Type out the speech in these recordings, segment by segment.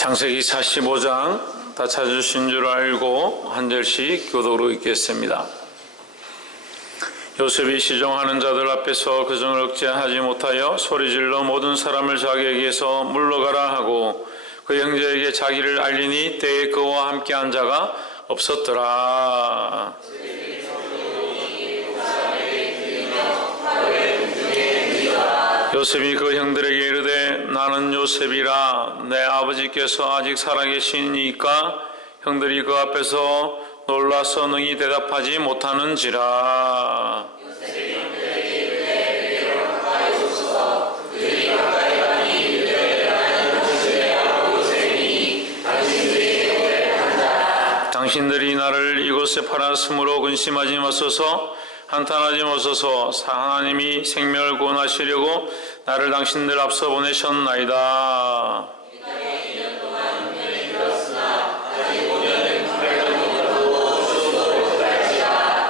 창세기 45장 다 찾으신 줄 알고 한 절씩 교독으로 읽겠습니다. 요셉이 시종하는 자들 앞에서 그 정을 억제하지 못하여 소리질러 모든 사람을 자기에게서 물러가라 하고 그 형제에게 자기를 알리니 때에 그와 함께한 자가 없었더라. 요셉이 그 형들에게 이르되 나는 요셉이라 내 아버지께서 아직 살아계시니까 형들이 그 앞에서 놀라서 능히 대답하지 못하는지라. 당신들이 나를 이곳에 팔았으므로 근심하지 마소서, 한탄하지 마소서. 하나님이 생명을 구원하시려고 나를 당신들 앞서 보내셨나이다.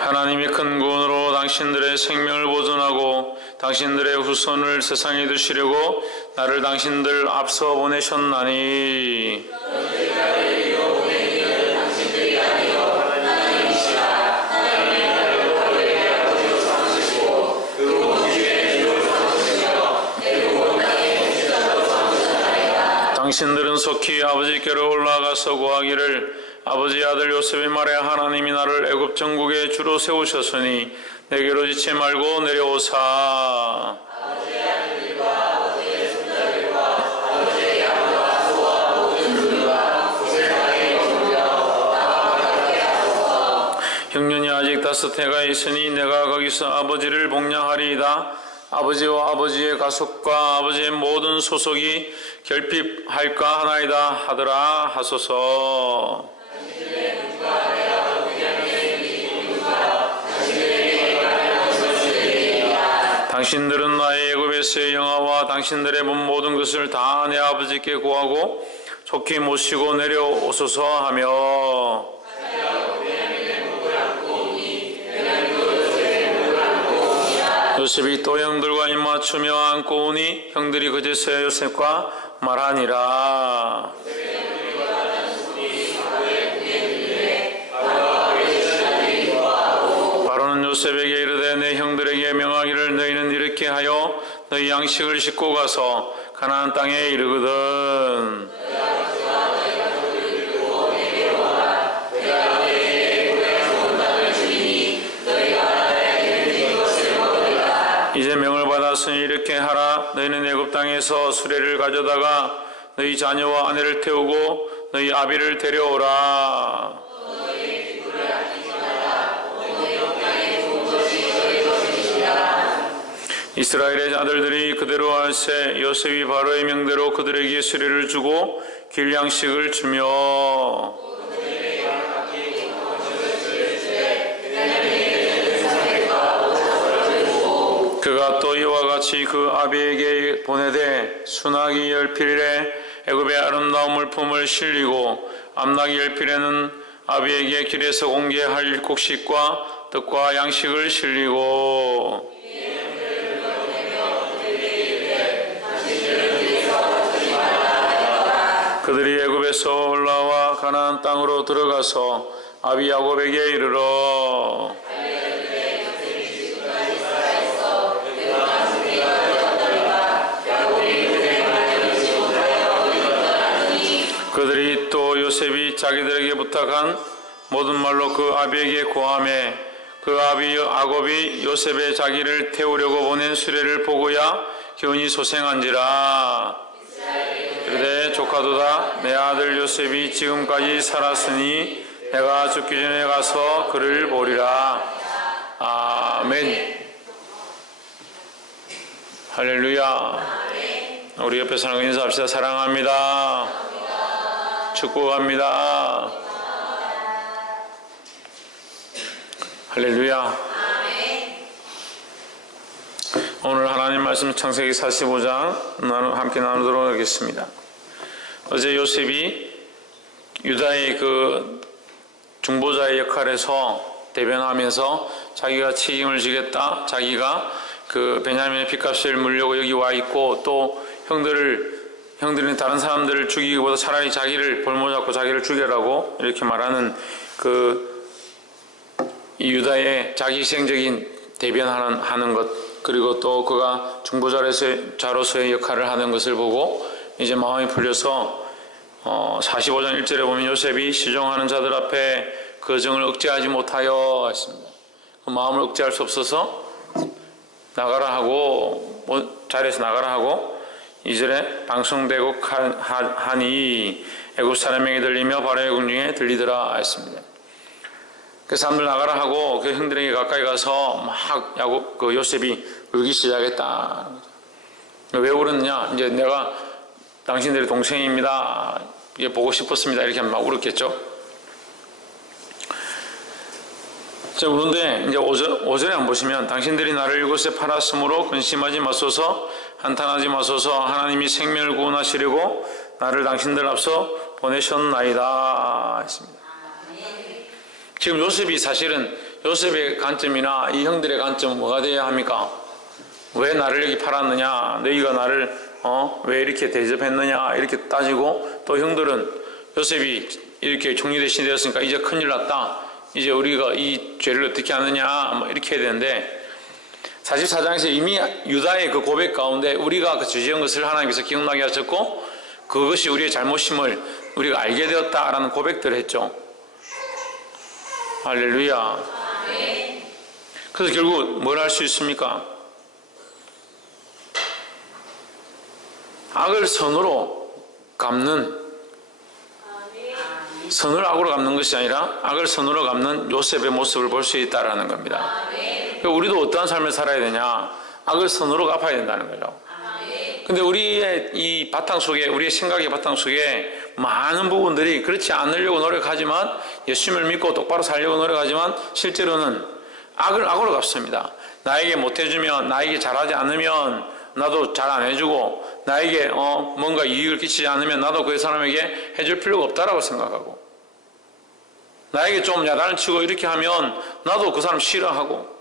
하나님이 큰 구원으로 당신들의 생명을 보존하고 당신들의 후손을 세상에 두시려고 나를 당신들 앞서 보내셨나니 당신들은 속히 아버지께로 올라가서 구하기를 아버지 아들 요셉의 말에 하나님이 나를 애굽 전국에 주로 세우셨으니 내게로 지체 말고 내려오사. 아버지의 아들들과 아버지의 손자들과 아버지의 양과 소와 모든 들과 세상에 머물며 나와 함께 하소서. 흉년이 아직 5해가 있으니 내가 거기서 아버지를 복양하리이다. 아버지와 아버지의 가족과 아버지의 모든 소속이 결핍할까 하나이다 하더라 하소서. 당신들은 나의 애굽에서의 영화와 당신들의 본 모든 것을 다 내 아버지께 구하고 좋게 모시고 내려오소서 하며 요셉이 또 형들과 입맞추며 안고 오니 형들이 그제서야 요셉과 말하니라. 바로는 요셉에게 이르되 내 형들에게 명하기를 너희는 이렇게 하여 너희 양식을 싣고 가서 가나안 땅에 이르거든. 이제 명을 받았으니 이렇게 하라. 너희는 애굽 땅에서 수레를 가져다가 너희 자녀와 아내를 태우고 너희 아비를 데려오라. 이스라엘의 아들들이 그대로 할세 요셉이 바로의 명대로 그들에게 수레를 주고 길 양식을 주며 그가 또 이와 같이 그 아비에게 보내되 순하기 열필에 애굽의 아름다운 물품을 실리고 암나기 열필에는 아비에게 길에서 공개할 곡식과 떡과 양식을 실리고 그들이 애굽에서 올라와 가나안 땅으로 들어가서 아비 야곱에게 이르러 그들이 또 요셉이 자기들에게 부탁한 모든 말로 그 아비에게 고하매 그 아비 야곱이 요셉의 자기를 태우려고 보낸 수레를 보고야 기운이 소생한지라. 그런데 조카도다 내 아들 요셉이 지금까지 살았으니 내가 죽기 전에 가서 그를 보리라. 아멘. 할렐루야. 우리 옆에 사람과 인사합시다. 사랑합니다. 축복합니다. 할렐루야. 오늘 하나님 말씀 창세기 45장 함께 나누도록 하겠습니다. 어제 요셉이 유다의 그 중보자의 역할에서 대변하면서 자기가 책임을 지겠다, 자기가 그 베냐민의 핏값을 물려고 여기 와 있고 또 형들을 형들은 다른 사람들을 죽이기보다 차라리 자기를 볼모잡고 자기를 죽여라고 이렇게 말하는 이 유다의 자기희생적인 대변하는 것, 그리고 또 그가 중보자로서의 역할을 하는 것을 보고 이제 마음이 풀려서 45장 1절에 보면 요셉이 시종하는 자들 앞에 그 정을 억제하지 못하여 했습니다. 그 마음을 억제할 수 없어서 나가라 하고, 자리에서 나가라 하고 2절에 방송되고 하니 애굽 사람에게 들리며 바로의 궁중에 들리더라 했습니다. 그 사람들 나가라 하고 그 형들에게 가까이 가서 막 요셉이 울기 시작했다. 왜 울었느냐? 이제 내가 당신들의 동생입니다. 이게 보고 싶었습니다. 이렇게 하면 막 울었겠죠. 자, 그런데 이제 5절에 안 보시면 당신들이 나를 이곳에 팔았으므로 근심하지 마소서, 한탄하지 마소서, 하나님이 생명을 구원하시려고 나를 당신들 앞서 보내셨나이다 했습니다. 지금 요셉이 사실은 요셉의 관점이나 이 형들의 관점은 뭐가 되어야 합니까? 왜 나를 여기 팔았느냐? 너희가 나를 왜 이렇게 대접했느냐? 이렇게 따지고, 또 형들은 요셉이 이렇게 총리대신이 되었으니까 이제 큰일 났다. 이제 우리가 이 죄를 어떻게 하느냐? 이렇게 해야 되는데, 44장에서 이미 유다의 그 고백 가운데 우리가 그 죄 지은 것을 하나님께서 기억나게 하셨고 그것이 우리의 잘못임을 우리가 알게 되었다라는 고백들을 했죠. 할렐루야. 그래서 결국 뭘 할 수 있습니까? 악을 선으로 갚는, 선을 악으로 갚는 것이 아니라 악을 선으로 갚는 요셉의 모습을 볼 수 있다는 겁니다. 우리도 어떠한 삶을 살아야 되냐? 악을 선으로 갚아야 된다는 거죠. 근데 우리의 이 바탕 속에, 우리의 생각의 바탕 속에 많은 부분들이 그렇지 않으려고 노력하지만, 예수님을 믿고 똑바로 살려고 노력하지만 실제로는 악을 악으로 갚습니다. 나에게 못해주면, 나에게 잘하지 않으면 나도 잘 안 해주고, 나에게 뭔가 이익을 끼치지 않으면 나도 그 사람에게 해줄 필요가 없다라고 생각하고, 나에게 좀 야단을 치고 이렇게 하면 나도 그 사람 싫어하고,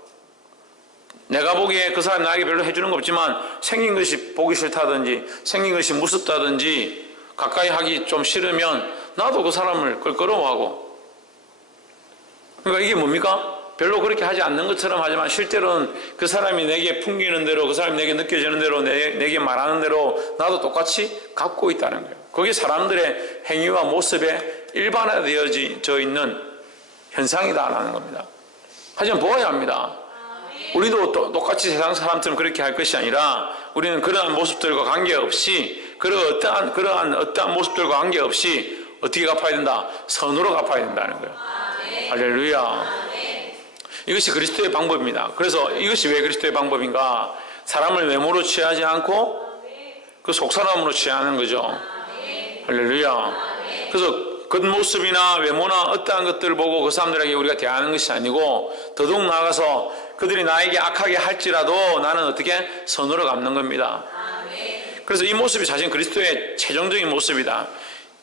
내가 보기에 그 사람이 나에게 별로 해주는 거 없지만 생긴 것이 보기 싫다든지 생긴 것이 무섭다든지 가까이 하기 좀 싫으면 나도 그 사람을 껄끄러워하고, 그러니까 이게 뭡니까? 별로 그렇게 하지 않는 것처럼 하지만 실제로는 그 사람이 내게 풍기는 대로, 그 사람이 내게 느껴지는 대로, 내게 말하는 대로 나도 똑같이 갚고 있다는 거예요. 그게 사람들의 행위와 모습에 일반화되어져 있는 현상이다라는 겁니다. 하지만 보아야 합니다. 우리도 똑같이 세상 사람처럼 그렇게 할 것이 아니라 우리는 그러한 모습들과 관계없이, 그러한 어떠한 모습들과 관계없이 어떻게 갚아야 된다? 선으로 갚아야 된다는 거예요. 할렐루야. 이것이 그리스도의 방법입니다. 그래서 이것이 왜 그리스도의 방법인가? 사람을 외모로 취하지 않고 그 속사람으로 취하는 거죠. 할렐루야. 그래서 겉모습이나 외모나 어떠한 것들을 보고 그 사람들에게 우리가 대하는 것이 아니고, 더더욱 나아가서 그들이 나에게 악하게 할지라도 나는 어떻게 선으로 갚는 겁니다. 그래서 이 모습이 사실 그리스도의 최종적인 모습이다.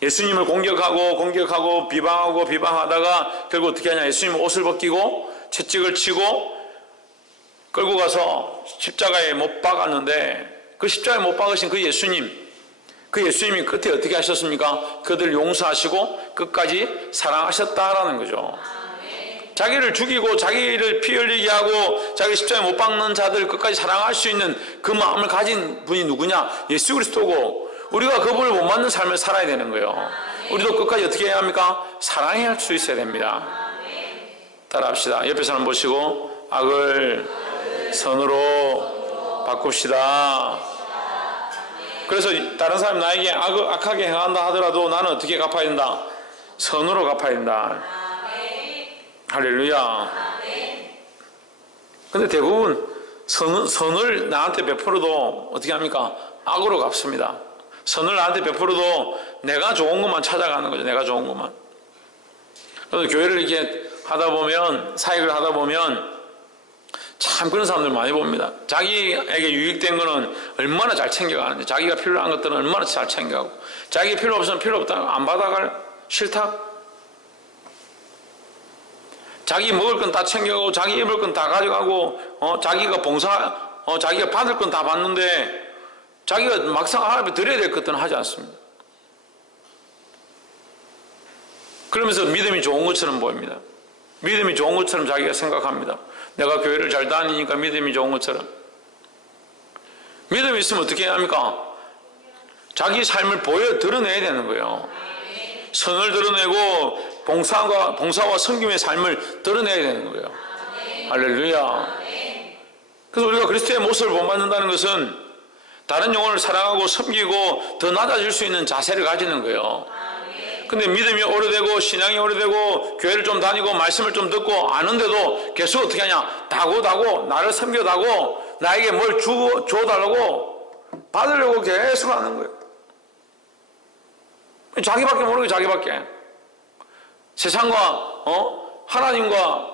예수님을 공격하고 비방하다가 결국 어떻게 하냐? 예수님은 옷을 벗기고 채찍을 치고 끌고 가서 십자가에 못 박았는데, 그 십자가에 못 박으신 그 예수님이 끝에 어떻게 하셨습니까? 그들을 용서하시고 끝까지 사랑하셨다라는 거죠. 자기를 죽이고 자기를 피 흘리게 하고 자기 십자가에 못 박는 자들을 끝까지 사랑할 수 있는 그 마음을 가진 분이 누구냐? 예수 그리스도고, 우리가 그분을 못 맞는 삶을 살아야 되는 거예요. 우리도 끝까지 어떻게 해야 합니까? 사랑해야 할 수 있어야 됩니다. 따라합시다. 옆에 사람 보시고, 악을 선으로 바꿉시다. 그래서 다른 사람이 나에게 악하게 행한다 하더라도 나는 어떻게 갚아야 된다? 선으로 갚아야 된다. 할렐루야. 근데 대부분 선을 나한테 베풀어도 어떻게 합니까? 악으로 갚습니다. 선을 나한테 베풀어도 내가 좋은 것만 찾아가는 거죠. 내가 좋은 것만. 그래서 교회를 이렇게 하다 보면, 사역을 하다 보면 참 그런 사람들 많이 봅니다. 자기에게 유익된 거는 얼마나 잘 챙겨가는지, 자기가 필요한 것들은 얼마나 잘 챙겨가고, 자기 필요 없으면 필요 없다, 안 받아갈 싫다. 자기 먹을 건 다 챙겨가고 자기 입을 건 다 가져가고 자기가 자기가 받을 건 다 받는데 자기가 막상 하나님 앞에 드려야 될 것들은 하지 않습니다. 그러면서 믿음이 좋은 것처럼 보입니다. 믿음이 좋은 것처럼 자기가 생각합니다. 내가 교회를 잘 다니니까 믿음이 좋은 것처럼. 믿음이 있으면 어떻게 해야 합니까? 자기 삶을 드러내야 되는 거예요. 선을 드러내고 봉사와 섬김의 삶을 드러내야 되는 거예요. 할렐루야. 그래서 우리가 그리스도의 모습을 본받는다는 것은 다른 영혼을 사랑하고 섬기고 더 낮아질 수 있는 자세를 가지는 거예요. 근데 믿음이 오래되고 신앙이 오래되고 교회를 좀 다니고 말씀을 좀 듣고 아는데도 계속 어떻게 하냐? 다고 나를 섬겨다고 나에게 뭘 줘달라고 받으려고 계속 하는 거예요. 자기밖에 모르는 게 자기밖에. 세상과 하나님과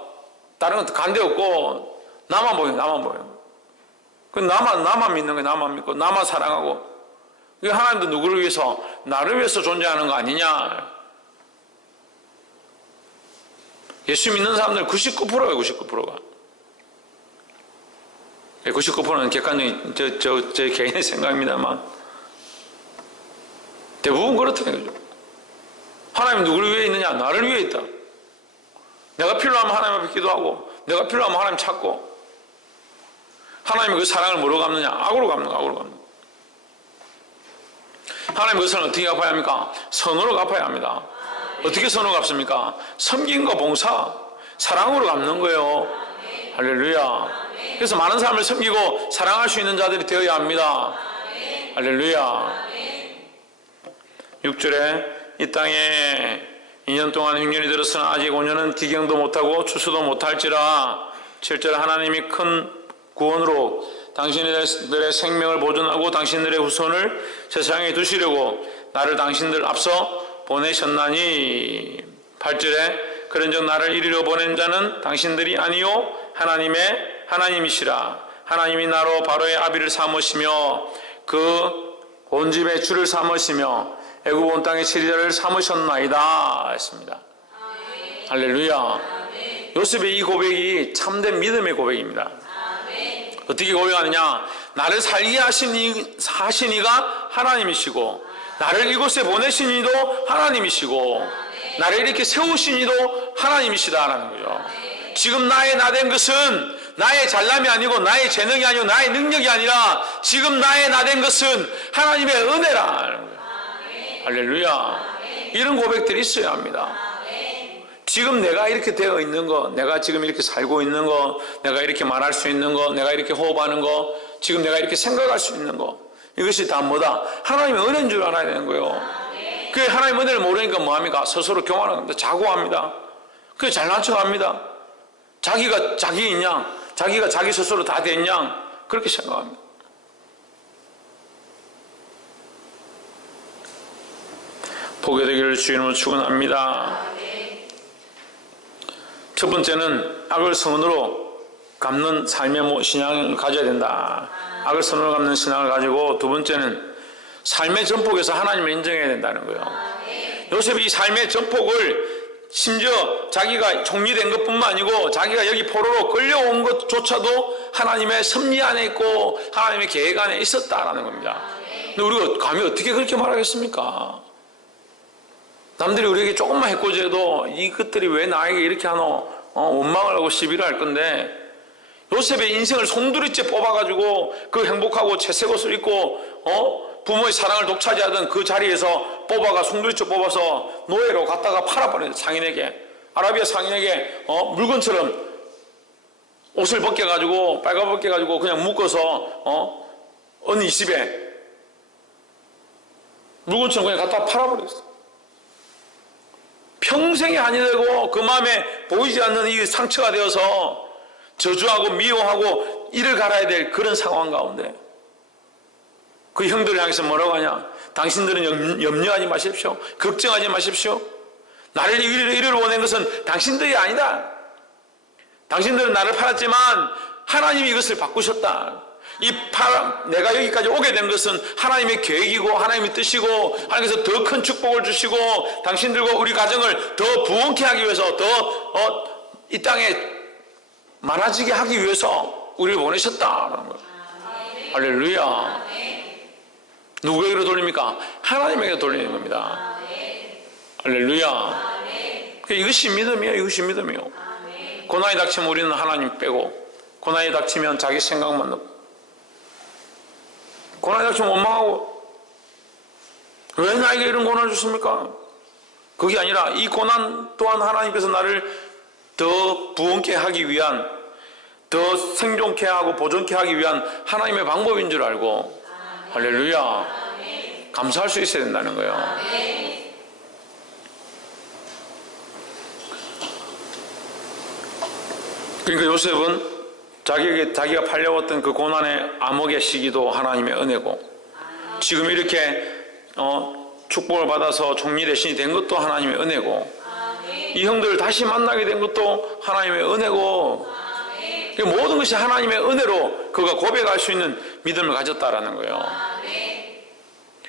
다른 건 관계없고 나만 보여요. 나만 믿는 거예요. 나만 믿고 나만 사랑하고. 하나님도 누구를 위해서? 나를 위해서 존재하는 거 아니냐. 예수 믿는 사람들 99%예요. 99%가 99%는 객관적인 제 개인의 생각입니다만 대부분 그렇다는 거죠. 하나님 누구를 위해 있느냐? 나를 위해 있다. 내가 필요하면 하나님 앞에 기도하고 내가 필요하면 하나님 찾고. 하나님이 그 사랑을 뭐로 갚느냐? 악으로 갚는 거. 하나님 그 사랑을 어떻게 갚아야 합니까? 선으로 갚아야 합니다. 어떻게 선으로 갚습니까? 섬김과 봉사, 사랑으로 갚는 거예요. 할렐루야. 그래서 많은 사람을 섬기고 사랑할 수 있는 자들이 되어야 합니다. 할렐루야. 6절에 이 땅에 2년 동안 흉년이 들었으나 아직 5년은 기경도 못하고 추수도 못할지라. 7절 하나님이 큰 구원으로 당신들의 생명을 보존하고 당신들의 후손을 세상에 두시려고 나를 당신들 앞서 보내셨나니. 8절에 그런즉 나를 이리로 보낸 자는 당신들이 아니요 하나님이시라. 하나님이 나로 바로의 아비를 삼으시며 그 온 집의 주를 삼으시며 애굽 온 땅의 치리자를 삼으셨나이다 했습니다. 할렐루야. 요셉의 이 고백이 참된 믿음의 고백입니다. 어떻게 고백하느냐? 나를 살게 하신 이가 하나님이시고 나를 이곳에 보내신 이도 하나님이시고 나를 이렇게 세우신 이도 하나님이시다라는 거죠. 지금 나된 것은 나의 잘남이 아니고 나의 재능이 아니고 나의 능력이 아니라 지금 나된 것은 하나님의 은혜라는 거예요. 할렐루야. 이런 고백들이 있어야 합니다. 지금 내가 이렇게 되어 있는 거, 내가 지금 이렇게 살고 있는 거, 내가 이렇게 말할 수 있는 거, 내가 이렇게 호흡하는 거, 지금 내가 이렇게 생각할 수 있는 거, 이것이 다 뭐다? 하나님의 은혜인 줄 알아야 되는 거예요. 그 하나님의 은혜를 모르니까 뭐합니까? 스스로 교만한 겁니다. 자고합니다. 그게 잘난 척합니다. 자기가 자기 있냐? 자기가 자기 스스로 다 됐냐? 그렇게 생각합니다. 보게 되기를 주님으로 축원합니다. 첫 번째는 악을 선으로 갚는 삶의 신앙을 가져야 된다. 악을 선으로 갚는 신앙을 가지고, 두 번째는 삶의 전폭에서 하나님을 인정해야 된다는 거예요. 요셉이 이 삶의 전폭을 심지어 자기가 총리된 것뿐만 아니고 자기가 여기 포로로 끌려온 것조차도 하나님의 섭리 안에 있고 하나님의 계획 안에 있었다라는 겁니다. 근데 우리가 감히 어떻게 그렇게 말하겠습니까? 남들이 우리에게 조금만 해코지해도 이것들이 왜 나에게 이렇게 하노? 원망을 하고 시비를 할 건데, 요셉의 인생을 송두리째 뽑아가지고 그 행복하고 채색 옷을 입고 부모의 사랑을 독차지하던 그 자리에서 송두리째 뽑아서 노예로 갖다가 팔아버려요. 상인에게, 아라비아 상인에게 물건처럼 옷을 벗겨가지고 빨가벗겨가지고 그냥 묶어서 언니 집에 물건처럼 그냥 갖다 팔아버렸어요. 평생이 아니 되고 그 마음에 보이지 않는 이 상처가 되어서 저주하고 미워하고 이를 갈아야 될 그런 상황 가운데 그 형들을 향해서 뭐라고 하냐? 당신들은 염려하지 마십시오. 걱정하지 마십시오. 나를 이리로 보낸 것은 당신들이 아니다. 당신들은 나를 팔았지만 하나님이 이것을 바꾸셨다. 내가 여기까지 오게 된 것은 하나님의 계획이고 하나님의 뜻이고 하나님께서 더 큰 축복을 주시고 당신들과 우리 가정을 더 부흥케 하기 위해서 더 이 땅에 많아지게 하기 위해서 우리를 보내셨다는 거예요. 할렐루야. 누구에게로 돌립니까? 하나님에게 돌리는 겁니다. 할렐루야. 이것이 믿음이에요. 이것이 믿음이에요. 고난이 닥치면 우리는 하나님 빼고, 고난이 닥치면 자기 생각만 넣고, 고난이 닥치면 원망하고, 왜 나에게 이런 고난을 주십니까? 그게 아니라 이 고난 또한 하나님께서 나를 더 부원케 하기 위한, 더 생존케 하고 보존케 하기 위한 하나님의 방법인 줄 알고, 할렐루야, 감사할 수 있어야 된다는 거예요. 그러니까 요셉은 자기가 팔려왔던 그 고난의 암흑의 시기도 하나님의 은혜고, 지금 이렇게 축복을 받아서 총리 대신이 된 것도 하나님의 은혜고, 이 형들을 다시 만나게 된 것도 하나님의 은혜고, 모든 것이 하나님의 은혜로 그가 고백할 수 있는 믿음을 가졌다라는 거예요.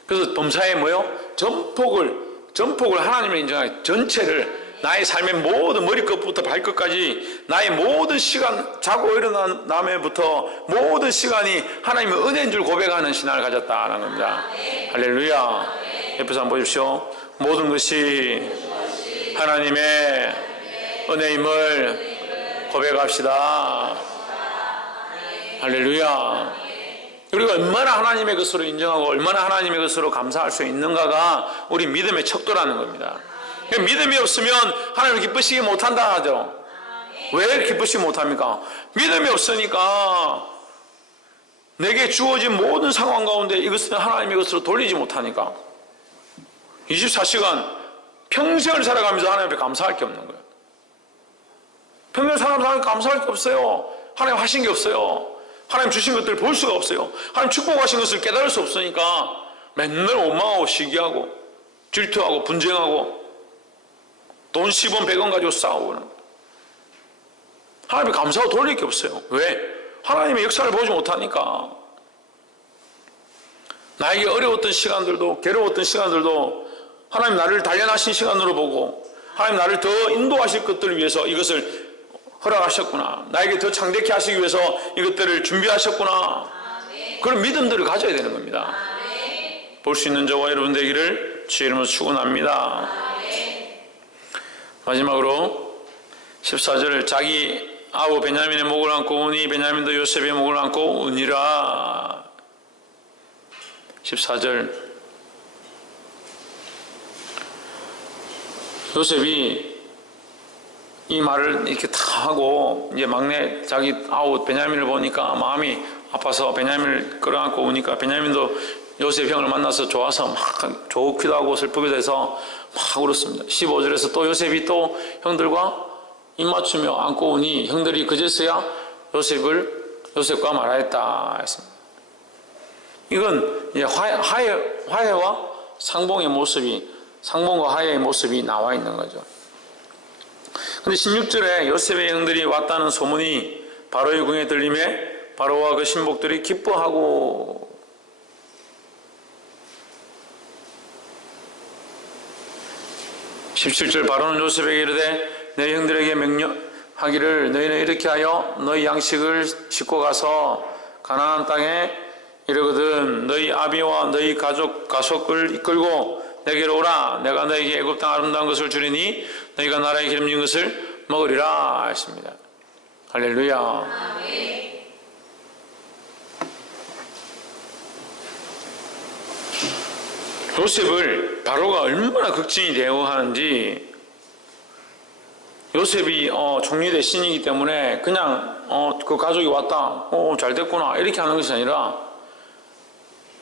그래서 범사에 뭐요? 전폭을 하나님을 인정하게, 전체를, 나의 삶의 모든 머리끝부터 발끝까지 나의 모든 시간, 자고 일어난 다음에부터 모든 시간이 하나님의 은혜인 줄 고백하는 신앙을 가졌다는 겁니다. 할렐루야. 옆에서 한번 보십시오. 모든 것이 하나님의 은혜임을 고백합시다. 할렐루야. 우리가 얼마나 하나님의 것으로 인정하고 얼마나 하나님의 것으로 감사할 수 있는가가 우리 믿음의 척도라는 겁니다. 믿음이 없으면 하나님을 기쁘시게 못한다 하죠. 왜 기쁘시게 못합니까? 믿음이 없으니까 내게 주어진 모든 상황 가운데 이것을 하나님의 것으로 돌리지 못하니까 24시간 평생을 살아가면서 하나님 앞에 감사할 게 없는 거예요. 평생 살아가면서 감사할 게 없어요. 하나님 하신 게 없어요. 하나님 주신 것들을 볼 수가 없어요. 하나님 축복하신 것을 깨달을 수 없으니까 맨날 원망하고 시기하고 질투하고 분쟁하고 돈 10원 100원 가지고 싸우고, 하나님께 감사하고 돌릴 게 없어요. 왜? 하나님의 역사를 보지 못하니까. 나에게 어려웠던 시간들도, 괴로웠던 시간들도 하나님 나를 단련하신 시간으로 보고, 하나님 나를 더 인도하실 것들을 위해서 이것을 허락하셨구나, 나에게 더 창대케 하시기 위해서 이것들을 준비하셨구나, 그런 믿음들을 가져야 되는 겁니다. 볼 수 있는 저와 여러분 되기를 주의 이름으로 축원합니다. 마지막으로 14절, 자기 아우 베냐민의 목을 안고 우니 베냐민도 요셉의 목을 안고 우니라. 14절, 요셉이 이 말을 이렇게 다 하고 이제 막내 자기 아우 베냐민을 보니까 마음이 아파서 베냐민을 끌어안고 우니까 베냐민도 요셉 형을 만나서 좋아서 막 좋기도 하고 슬프기도 해서 막 울었습니다. 15절에서 또 요셉이 또 형들과 입맞추며 안고 오니 형들이 그제서야 요셉과 말하였다 했습니다. 이건 이제 화해와 상봉의 모습이, 상봉과 화해의 모습이 나와 있는 거죠. 근데 16절에 요셉의 형들이 왔다는 소문이 바로의 궁에 들림에 바로와 그 신복들이 기뻐하고, 17절, 바로는 요셉에게 이르되 너희 형들에게 명령하기를 너희는 이렇게 하여 너희 양식을 싣고 가서 가나안 땅에 이르거든 너희 아비와 너희 가족을 이끌고 내게로 오라. 내가 너희에게 애굽 땅 아름다운 것을 주리니 너희가 나라의 기름진 것을 먹으리라 했습니다. 할렐루야. 아멘. 요셉을 바로가 얼마나 극진히 대우하는지, 요셉이 총리 대신이기 때문에 그냥 그 가족이 왔다, 잘 됐구나 이렇게 하는 것이 아니라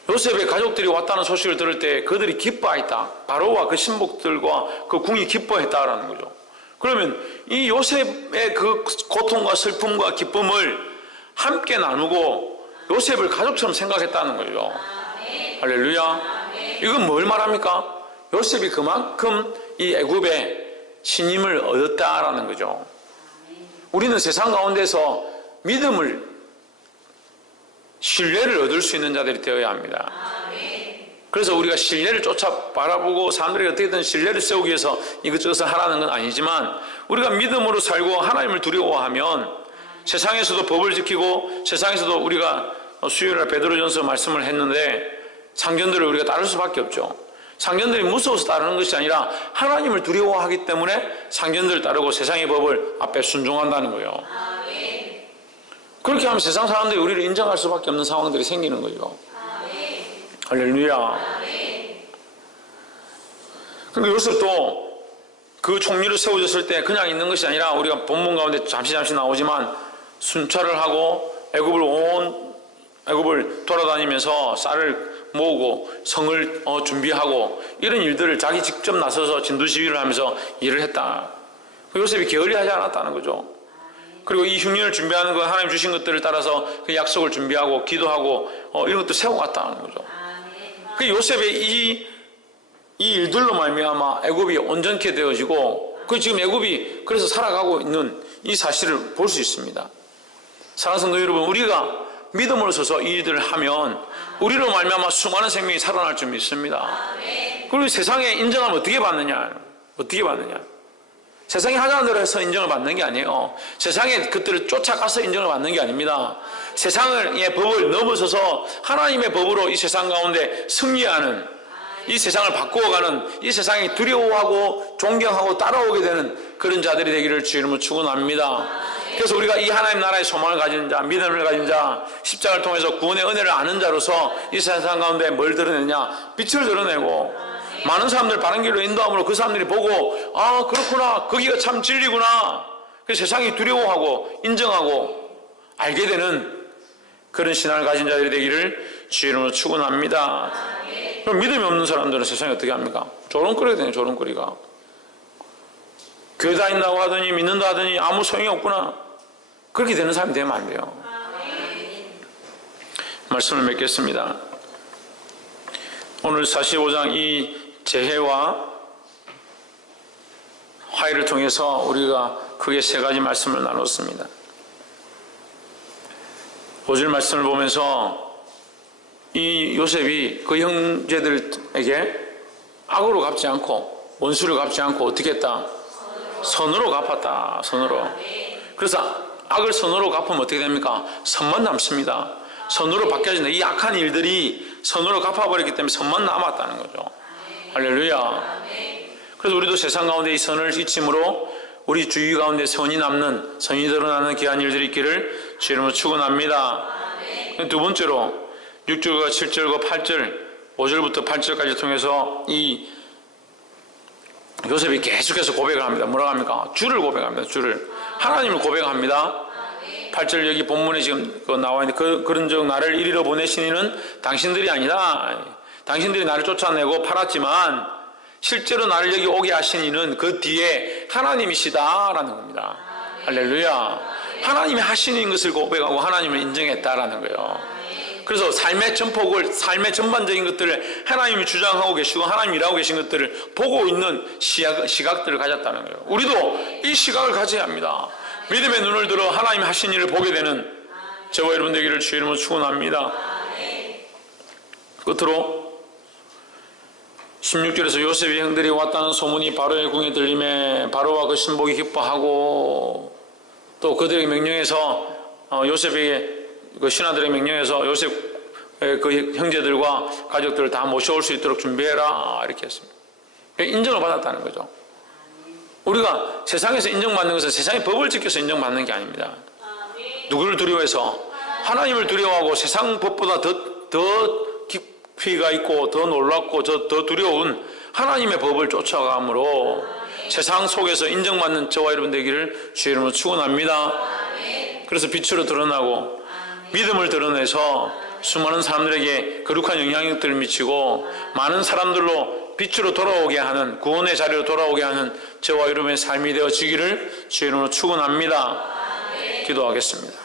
요셉의 가족들이 왔다는 소식을 들을 때 그들이 기뻐했다. 바로와 그 신복들과 그 궁이 기뻐했다라는 거죠. 그러면 이 요셉의 그 고통과 슬픔과 기쁨을 함께 나누고 요셉을 가족처럼 생각했다는 거죠. 할렐루야. 이건 뭘 말합니까? 요셉이 그만큼 이 애굽의 신임을 얻었다라는 거죠. 우리는 세상 가운데서 믿음을, 신뢰를 얻을 수 있는 자들이 되어야 합니다. 그래서 우리가 신뢰를 쫓아 바라보고 사람들에게 어떻게든 신뢰를 세우기 위해서 이것저것을 하라는 건 아니지만, 우리가 믿음으로 살고 하나님을 두려워하면 세상에서도 법을 지키고, 세상에서도 우리가 수요일날 베드로전서 말씀을 했는데 상견들을 우리가 따를 수밖에 없죠. 상견들이 무서워서 따르는 것이 아니라 하나님을 두려워하기 때문에 상견들을 따르고 세상의 법을 앞에 순종한다는 거예요. 그렇게 하면 세상 사람들이 우리를 인정할 수밖에 없는 상황들이 생기는 거죠. 할렐루야. 그러니까 요셉도 그 총리로 세워졌을 때 그냥 있는 것이 아니라 우리가 본문 가운데 잠시 나오지만 순찰을 하고 애굽을 돌아다니면서 쌀을 모으고 성을 준비하고 이런 일들을 자기 직접 나서서 진두지휘를 하면서 일을 했다. 요셉이 게을리하지 않았다는 거죠. 그리고 이 흉년을 준비하는 거 하나님 주신 것들을 따라서 그 약속을 준비하고 기도하고 이런 것도 세워갔다는 거죠. 그 요셉의 이 일들로 말미암아 애굽이 온전케 되어지고 그 지금 애굽이 그래서 살아가고 있는 이 사실을 볼 수 있습니다. 사랑하는 성도 여러분, 우리가 믿음으로 서서 이 일들을 하면 우리로 말미암아 수많은 생명이 살아날 줄 믿습니다. 그리고 세상에 인정을 어떻게 받느냐? 세상이 하자는 대로 해서 인정을 받는 게 아니에요. 세상의 것들을 쫓아가서 인정을 받는 게 아닙니다. 세상의 법을 넘어서서 하나님의 법으로 이 세상 가운데 승리하는, 이 세상을 바꾸어가는, 이 세상이 두려워하고 존경하고 따라오게 되는 그런 자들이 되기를 주의 이름으로 축원합니다. 그래서 우리가 이 하나님 나라의 소망을 가진 자, 믿음을 가진 자, 십자가를 통해서 구원의 은혜를 아는 자로서 이 세상 가운데 뭘 드러내냐? 빛을 드러내고 많은 사람들 바른 길로 인도함으로 그 사람들이 보고 아 그렇구나, 거기가 참 진리구나, 그래서 세상이 두려워하고 인정하고 알게 되는 그런 신앙을 가진 자들이 되기를 주의 이름으로 축원합니다. 그럼 믿음이 없는 사람들은 세상에 어떻게 합니까? 조롱거리가 되네. 조롱거리가 교회 다닌다고 하더니 믿는다 하더니 아무 소용이 없구나, 그렇게 되는 사람이 되면 안 돼요. 말씀을 맺겠습니다. 오늘 45장 이 재해와 화해를 통해서 우리가 크게 세 가지 말씀을 나눴습니다. 5절 말씀을 보면서 이 요셉이 그 형제들에게 악으로 갚지 않고 원수를 갚지 않고 어떻게 했다? 선으로 갚았다. 선으로. 그래서 악을 선으로 갚으면 어떻게 됩니까? 선만 남습니다. 선으로 바뀌어진다. 이 악한 일들이 선으로 갚아버렸기 때문에 선만 남았다는 거죠. 할렐루야. 그래서 우리도 세상 가운데 이 선을 잊음으로 우리 주위 가운데 선이 남는, 선이 드러나는 귀한 일들이 있기를 주의 이름으로 축원합니다. 두 번째로 6절과 7절과 8절, 5절부터 8절까지 통해서 이 요셉이 계속해서 고백을 합니다. 뭐라고 합니까? 주를 고백합니다. 주를. 하나님을 고백합니다. 8절 여기 본문에 지금 나와 있는데 그런즉 나를 이리로 보내신 이는 당신들이 아니다. 당신들이 나를 쫓아내고 팔았지만 실제로 나를 여기 오게 하신 이는 그 뒤에 하나님이시다라는 겁니다. 할렐루야. 하나님이 하시는 것을 고백하고 하나님을 인정했다라는 거예요. 그래서 삶의 전폭을, 삶의 전반적인 것들을 하나님이 주장하고 계시고 하나님이 일하고 계신 것들을 보고 있는 시각들을 가졌다는 거예요. 우리도 이 시각을 가져야 합니다. 믿음의 눈을 들어 하나님이 하신 일을 보게 되는 저와 여러분 되기를 주의 이름으로 축원합니다. 끝으로 16절에서 요셉의 형들이 왔다는 소문이 바로의 궁에 들림에 바로와 그 신복이 기뻐하고 또 그들에게 명령해서 요셉에게 그 신하들의 명령해서 요셉 그 형제들과 가족들을 다 모셔올 수 있도록 준비해라 이렇게 했습니다. 인정을 받았다는 거죠. 우리가 세상에서 인정받는 것은 세상의 법을 지켜서 인정받는 게 아닙니다. 누구를 두려워해서? 하나님을 두려워하고 세상 법보다 더 깊이가 있고 더 놀랍고 더 두려운 하나님의 법을 쫓아감으로 세상 속에서 인정받는 저와 여러분 되기를 주의 이름으로 축원합니다. 그래서 빛으로 드러나고 믿음을 드러내서 수많은 사람들에게 거룩한 영향력들을 미치고 많은 사람들로 빛으로 돌아오게 하는, 구원의 자리로 돌아오게 하는 저와 여러분의 삶이 되어지기를 주의 이름으로 축원합니다. 기도하겠습니다.